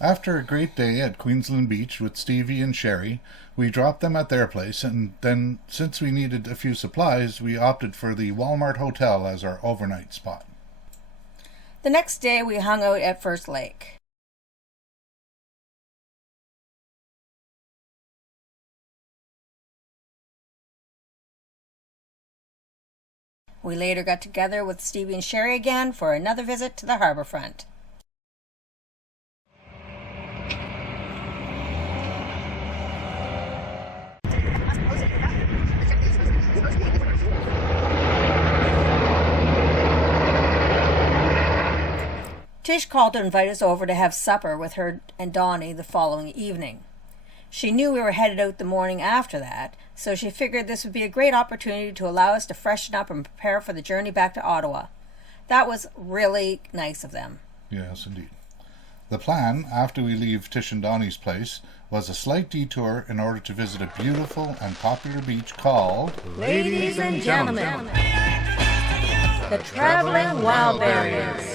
After a great day at Queensland Beach with Stevie and Sherry, we dropped them at their place, and then, since we needed a few supplies, we opted for the Walmart Hotel as our overnight spot. The next day we hung out at First Lake. We later got together with Stevie and Sherry again for another visit to the harbourfront. Tish called to invite us over to have supper with her and Donnie the following evening. She knew we were headed out the morning after that, so she figured this would be a great opportunity to allow us to freshen up and prepare for the journey back to Ottawa. That was really nice of them. Yes, indeed. The plan, after we leave Tish and Donnie's place, was a slight detour in order to visit a beautiful and popular beach called... Ladies and gentlemen, the Traveling Wildberries.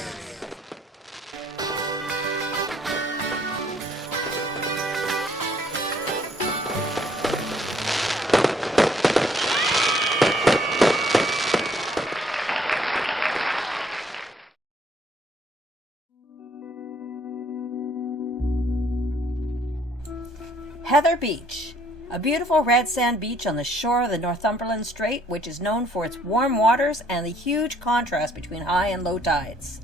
Heather Beach, a beautiful red sand beach on the shore of the Northumberland Strait, which is known for its warm waters and the huge contrast between high and low tides.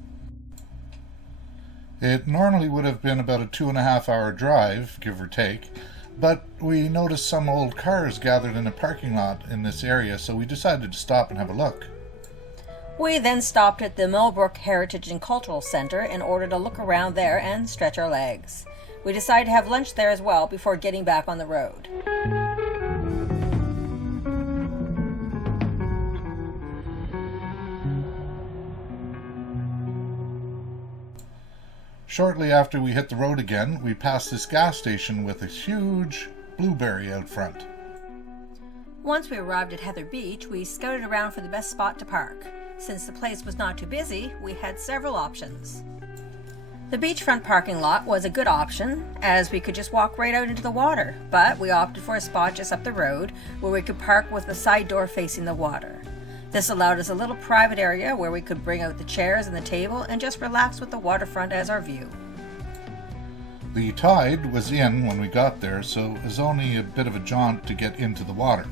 It normally would have been about a 2.5-hour drive, give or take, but we noticed some old cars gathered in a parking lot in this area, so we decided to stop and have a look. We then stopped at the Millbrook Heritage and Cultural Centre in order to look around there and stretch our legs. We decided to have lunch there as well before getting back on the road. Shortly after we hit the road again, we passed this gas station with a huge blueberry out front. Once we arrived at Heather Beach, we scouted around for the best spot to park. Since the place was not too busy, we had several options. The beachfront parking lot was a good option, as we could just walk right out into the water, but we opted for a spot just up the road where we could park with the side door facing the water. This allowed us a little private area where we could bring out the chairs and the table and just relax with the waterfront as our view. The tide was in when we got there, so it was only a bit of a jaunt to get into the water.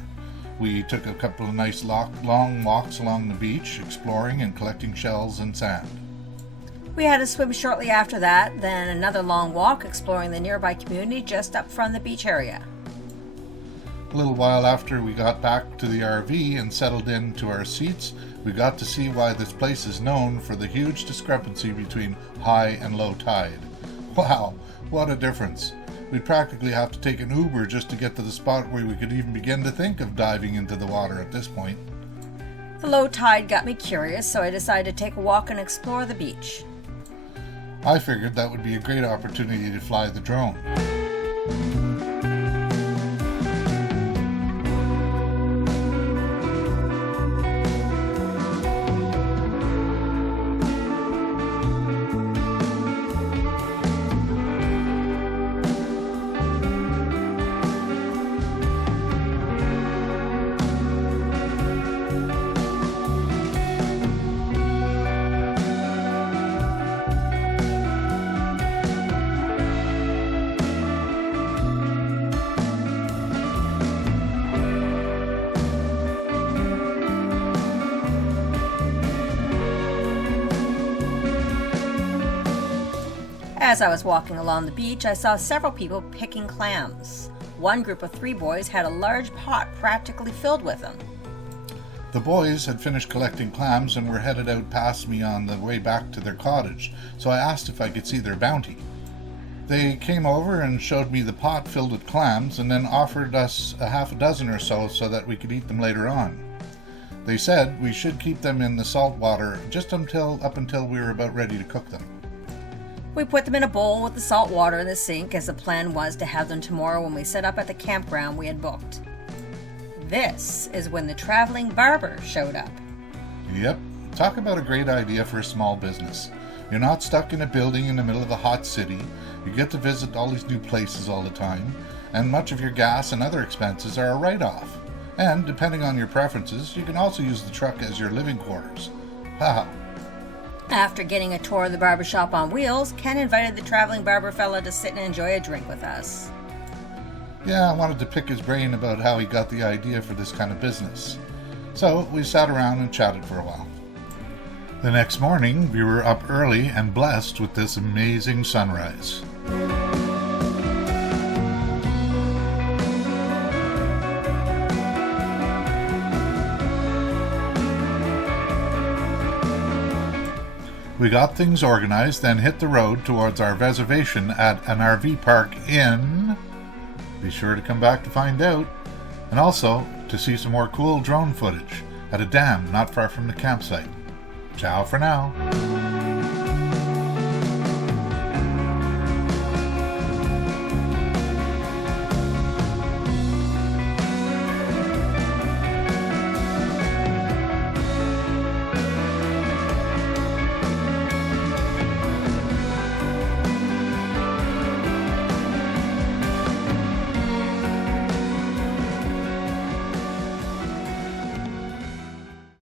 We took a couple of nice long walks along the beach, exploring and collecting shells and sand. We had a swim shortly after that, then another long walk exploring the nearby community just up from the beach area. A little while after we got back to the RV and settled into our seats, we got to see why this place is known for the huge discrepancy between high and low tide. Wow, what a difference. We'd practically have to take an Uber just to get to the spot where we could even begin to think of diving into the water at this point. The low tide got me curious, so I decided to take a walk and explore the beach. I figured that would be a great opportunity to fly the drone. As I was walking along the beach, I saw several people picking clams. One group of 3 boys had a large pot practically filled with them. The boys had finished collecting clams and were headed out past me on the way back to their cottage, so I asked if I could see their bounty. They came over and showed me the pot filled with clams and then offered us a half a dozen or so that we could eat them later on. They said we should keep them in the salt water just up until we were about ready to cook them. We put them in a bowl with the salt water in the sink, as the plan was to have them tomorrow when we set up at the campground we had booked. This is when the traveling barber showed up. Yep, talk about a great idea for a small business. You're not stuck in a building in the middle of a hot city. You get to visit all these new places all the time, and much of your gas and other expenses are a write-off. And depending on your preferences, you can also use the truck as your living quarters. Haha. After getting a tour of the barbershop on wheels, Ken invited the traveling barber fella to sit and enjoy a drink with us. Yeah, I wanted to pick his brain about how he got the idea for this kind of business. So we sat around and chatted for a while. The next morning, we were up early and blessed with this amazing sunrise. We got things organized and hit the road towards our reservation at an RV park in... Be sure to come back to find out. And also to see some more cool drone footage at a dam not far from the campsite. Ciao for now.